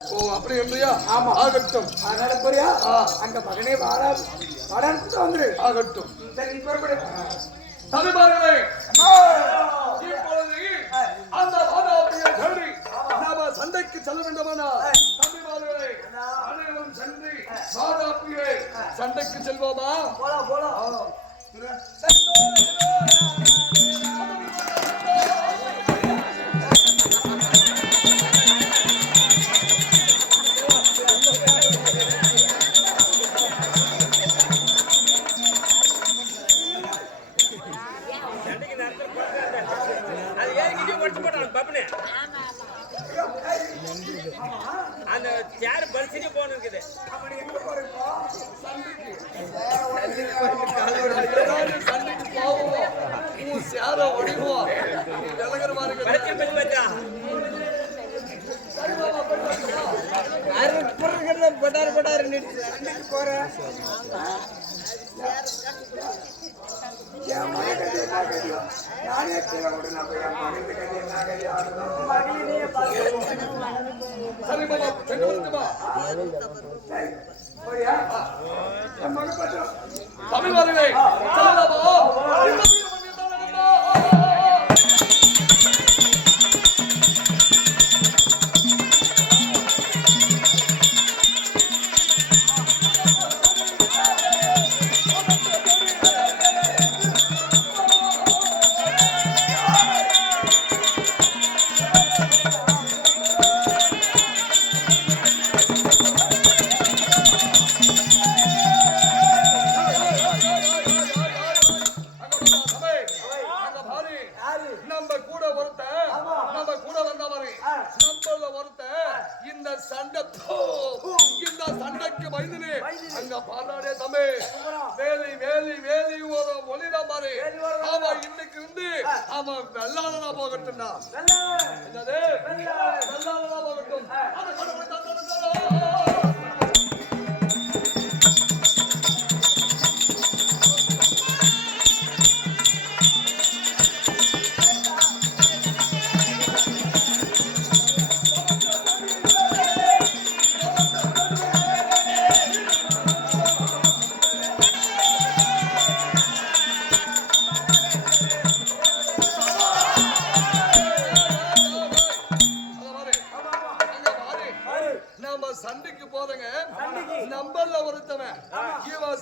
ஓ அப்படி என்றியா ஆமா. ஆகட்டும். அதனால போறியா. அங்க மகனே வாடா வாடான்னு வந்துரு. ஆகட்டும். சரி நீ புறப்படு. தலைவர்களே இப்பொழுது அந்த வாதாபியை தேடி நாம சண்டைக்கு செல்ல வேண்டுமானா தம்பிமார்களே அனைவரும் சென்று வாதாபியை சண்டைக்கு செல்வோமா? போலாம் போலாம். மாதிரி பரிசு பத்தி பார்த்தா. பட்டாரு பட்டாரு போறேன் என்ன கட்டியும் நானே என் மகன் என்ன நம்ம கூட ஒருத்தன் நம்ம கூட வந்தவரு. நம்மள ஒருத்தன் இந்த சண்டை இந்த சண்டைக்கு பயந்துனே. அங்க பாடாடே தம்பி. வேலி வேலி வேலி ஒரு ஒளிடா பாரு. ஆமா இன்னைக்கு இருந்து ஆமா வெள்ளாளனா போகட்டும்டா. என்னது? வெள்ளாளனா போகட்டும்.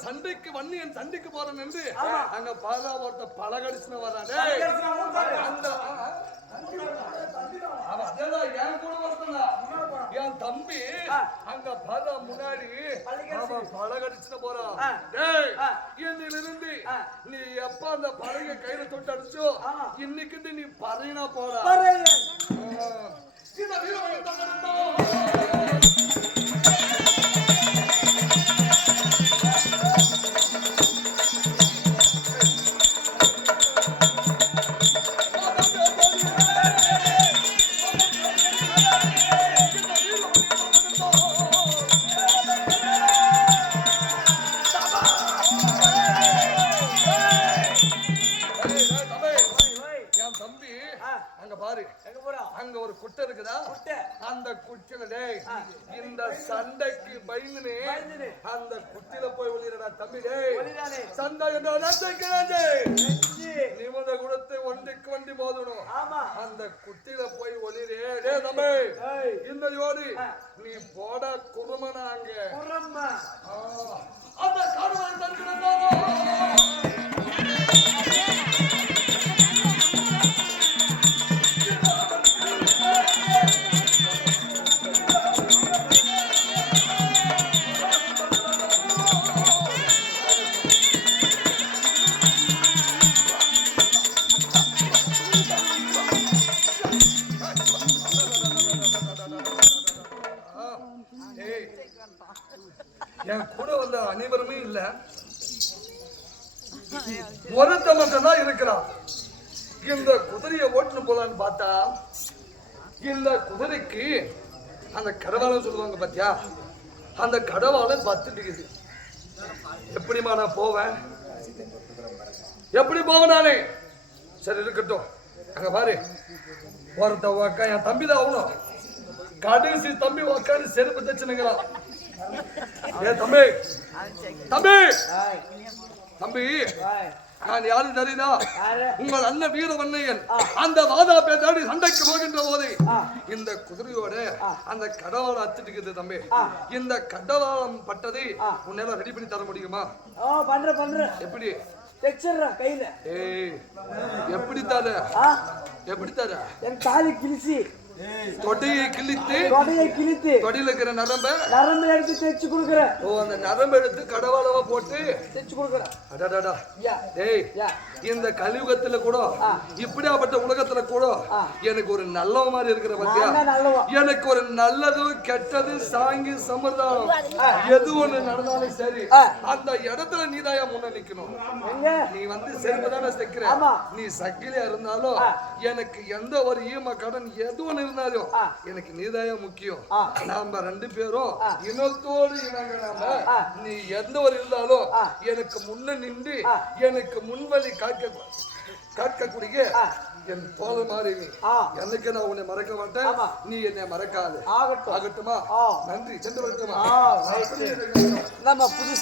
சண்டைக்கு வன்னியன் சண்டைக்கு போறேன் என்று. அங்க பாலா ஒருத்த பழகடிச்சுன்னு அதெல்லாம் என் கூட ஒருத்தனா. என் தம்பி அங்க பல முன்னாடி அவன் பழகடிச்சுட்டு போறான். டேய் இன்னிலிருந்து நீ எப்ப அந்த பழக கையில தொட்டு அடிச்சோ இன்னைக்கு நீ பறையினா போறா இந்த வீரமணி சண்டைக்கு பயந்துனே. அந்த குச்சில போய் ஒளிரடா தம்பி டேய் ஒளிரானே. சண்டை என்ற. நிமித குடத்தை ஒன்றுக்கு வண்டி மோதணும். ஆமா. அந்த குட்டில போய் ஒளிரே டே தம்பி. இந்த யோடி நீ போட ஆ, அந்த கடுவன் தடுக்கிறதோ என் கூட வந்த அனைவருமே இல்ல. ஒருத்த மட்டும்தான் இருக்கிறான் இந்த குதிரையை ஓட்டுன்னு போலான்னு பார்த்தா இந்த குதிரைக்கு அந்த கடவாளம் சொல்லுவாங்க பாத்தியா? அந்த கடவாளம் பத்துட்டுக்குது. எப்படிமா நான் போவேன்? எப்படி போவேன் நானே? சரி இருக்கட்டும். அங்க பாரு. ஒருத்த உக்கா என் தம்பி தான் ஆகணும் கடைசி தம்பி உட்காந்து செருப்பு தச்சுனுங்கிறான் தம்பி. தம்பி. தம்பி நான் யாரு தெரியுதா? உங்கள் அண்ணன் வீரவண்ணையன் அந்த வாதா பேட்டாடி சண்டைக்கு போகின்ற போது. இந்த குதிரையோட அந்த கடவாளம் அத்துட்டுக்குது தம்பி. இந்த கடவாளம் பட்டதை உன்னால ரெடி பண்ணி தர முடியுமா? பண்ற பண்ற. எப்படி? தைச்சிடுறேன் கையில. ஏய் எப்படி தர எப்படி தர என் தாலி கிழிச்சு. தொடையை கிழித்து தொடையை கிழித்து தொடையில இருக்கிற நரம்ப நரம்பு எடுத்து தைச்சு கொடுக்குறேன் ஓ அந்த நரம்பு எடுத்து கடவாளமா போட்டு தைச்சு கொடுக்குறேன் அடடடா. யா டேய் யா. இந்த கலியுகத்துல கூட இப்படியாப்பட்ட உலகத்துல கூட எனக்கு ஒரு நல்ல மாதிரி இருக்கிற பத்தியா? தான் நல்லவா. எனக்கு ஒரு நல்லது கெட்டது சாங்கி சம்பிரதாயம். எது ஒண்ணு நடந்தாலும் சரி. அந்த இடத்துல நீதாயா முன்ன நிக்கணும். நீ வந்து செருப்பு தானே தைக்கிற. ஆமா. நீ சக்கிலியா இருந்தாலும் எனக்கு எந்த ஒரு ஈம கடன் எது ஒண்ணு இருந்தாலும் எனக்கு நீதாயா முக்கியம். நாம ரெண்டு பேரும் இனத்தோடு இனங்க நாம. நீ எந்த ஒரு இருந்தாலும் எனக்கு முன்ன நின்று எனக்கு முன்வழி காக்க காக்கக்கூடிய என் தோழ மாதிரி நீ. எனக்கு நான் உன்னை மறக்க மாட்டேன். நீ என்னை மறக்காது. ஆகட்டும். ஆகட்டுமா. நன்றி. சென்று வரட்டுமா. நம்ம புது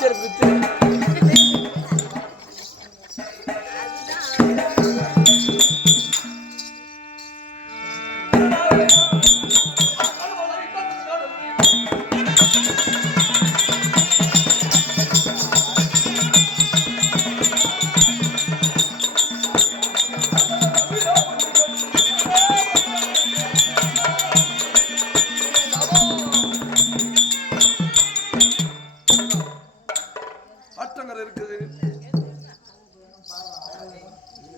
செருப்பு வித்து ஆற்றங்கரை இருக்குது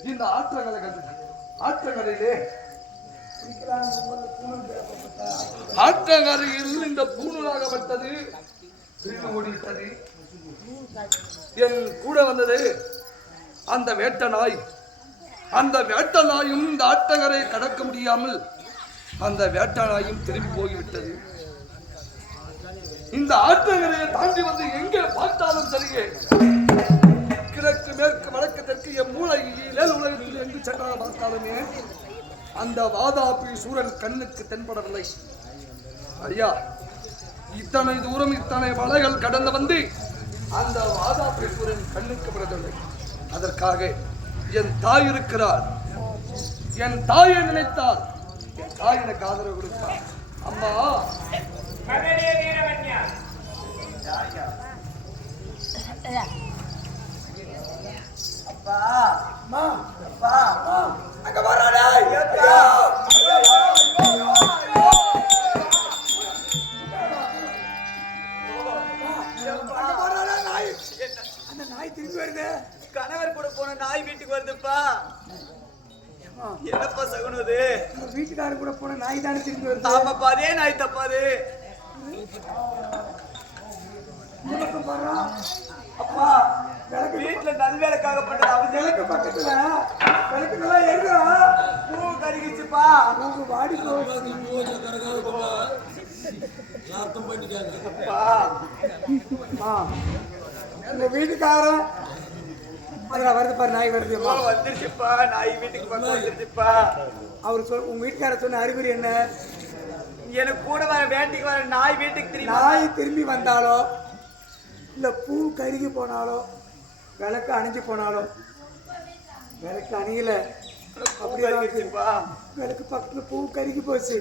இந்த ஆற்றங்கரை கட்டு ஆற்றங்கரையிலே ஆற்றங்கரையில் இந்த பூணூலாகப்பட்டது. பிரிந்து ஓடிவிட்டது. என் கூட வந்தது அந்த வேட்ட நாய். அந்த வேட்ட நாயும் இந்த ஆற்றங்கரையை கடக்க முடியாமல் அந்த வேட்ட நாயும் திரும்பி போய்விட்டது. இந்த ஆற்றங்கரையை தாண்டி வந்து எங்கே பார்த்தாலும் சரியே. கிழக்கு மேற்கு வடக்கு தெற்கு என் மூளையிலே உலகத்தில் எங்கு சென்றால் பார்த்தாலுமே அந்த வாதாபி சூரன் கண்ணுக்கு தென்படவில்லை. ஐயா இத்தனை தூரம் இத்தனை வலைகள் கடந்து வந்து அந்த வாதாபி கண்ணுக்கு படவில்லை. அதற்காக என் தாய் இருக்கிறார். என் தாயை நினைத்தால் என் தாய் எனக்கு ஆதரவு கொடுப்பார். அம்மா. அப்பா அம்மா, அப்பா அங்க வராடா வீட்டுல நல்வேலைக்காகப்பட்டது அவசியம் விளக்கு பக்கத்துல? விளக்கு நல்லா பூ கருகிச்சுப்பா. உங்க வாடி அப்பா. ஆ. உங்க வீட்டுக்காரன் அதில் வருது பாரு நாய் வருது. வந்துருச்சுப்பா நாய் வீட்டுக்கு பக்கம் வந்துருச்சுப்பா. அவர் சொல் உங்க வீட்டுக்காரர் சொன்ன அறிகுறி என்ன? எனக்கு கூட வர வேட்டைக்கு வர நாய் வீட்டுக்கு தெரியுமா நாய் திரும்பி வந்தாலோ இல்ல பூ கருகி போனாலோ விளக்கு அணிஞ்சு போனாலோ விளக்கு அணியல. அப்படியே விளக்கு பக்கத்துல பூ கருகி போச்சு.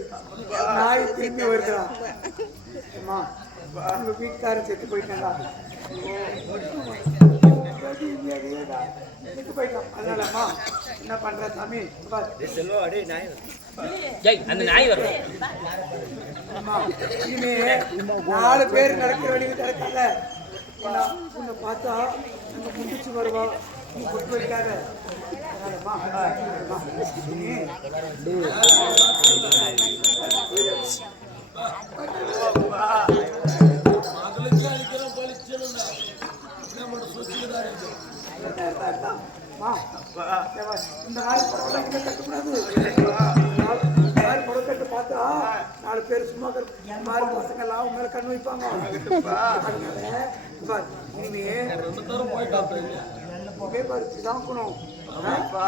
நாய் திரும்பி வருதுடா. அம்மா உங்க வீட்டுக்காரர் செத்து போயிட்டாங்க செத்து போயிட்டான். அதனாலம்மா என்ன பண்ற சாமி? பாரு. ஏய் அந்த நாய் வரும். அம்மா, இனிமே நாலு பேர் நடக்கிற வழியில் நடக்கல உன்னை பார்த்தா நம்ம முந்திச்சு வருவா நீ கொண்டு வைக்காத இந்த நாள் கட்டக்கூடாது நாலு பேர் சும்மா கிடக்கு. இந்த மாதிரி பசங்க எல்லாம் உங்க மேல கண் வைப்பாங்க. அதனால இனிமே புகை பறிச்சு தான் இருக்கணும் அப்பா.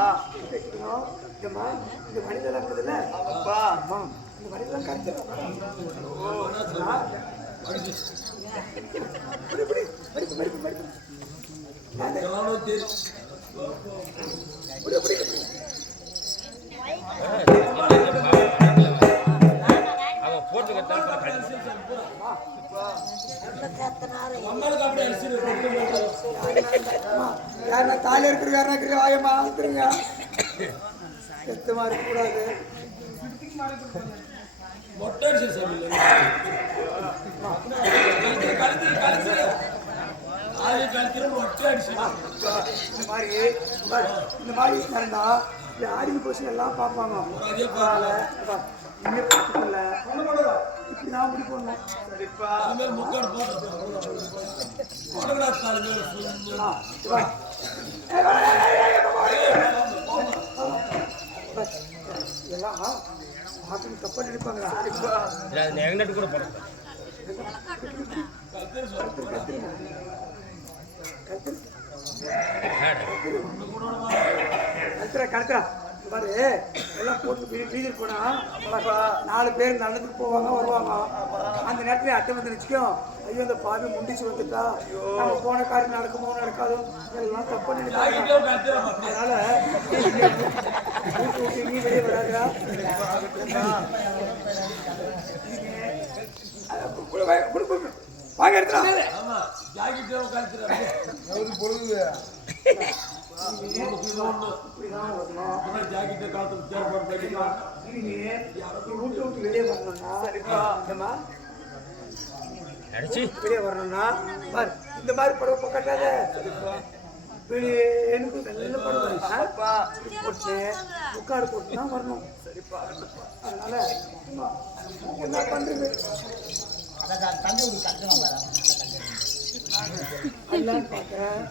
கேட்கணும். ஏம்மா, இந்த மனிதெல்லாம் இருக்குதுல்ல? அம்மா இந்த வடிவெல்லாம் கருத்துறோம் யாருன்னா தாலி இருக்கிற யாருன்னா இருக்கிற வாயம்மா வந்துருங்க செத்தமா இருக்கக்கூடாது. இந்த மாதிரி இந்த மாதிரி இருந்தா இந்த போச்சு எல்லாம் பார்ப்பாங்க. பார்த்துக்கல இப்படி நான் முடி போடணும் கூட கத்துறா. பாரு எல்லாம் போட்டு வீதியில் போனா நாலு பேர் நடந்துட்டு போவாங்க வருவாங்க. அந்த நேரத்துல அட்டை வந்து நிச்சயம் ஐயோ இந்த பாவி முண்டிச்சு வந்துட்டா நம்ம போன காரியம் நடக்குமோ நடக்காதோ எல்லாம் தப்பா நினைப்பாங்க அதனால நீ வெளியே வராதா வாங்க எடுத்துடா வெளியே வரணும்னா இந்த மாதிரி படம் வெளியே எனக்கு நல்ல படம் போட்டு உட்காரு போட்டு தான் வரணும் அதனால அம்மா, என்ன பண்றது? அதான் பார்க்குறேன்.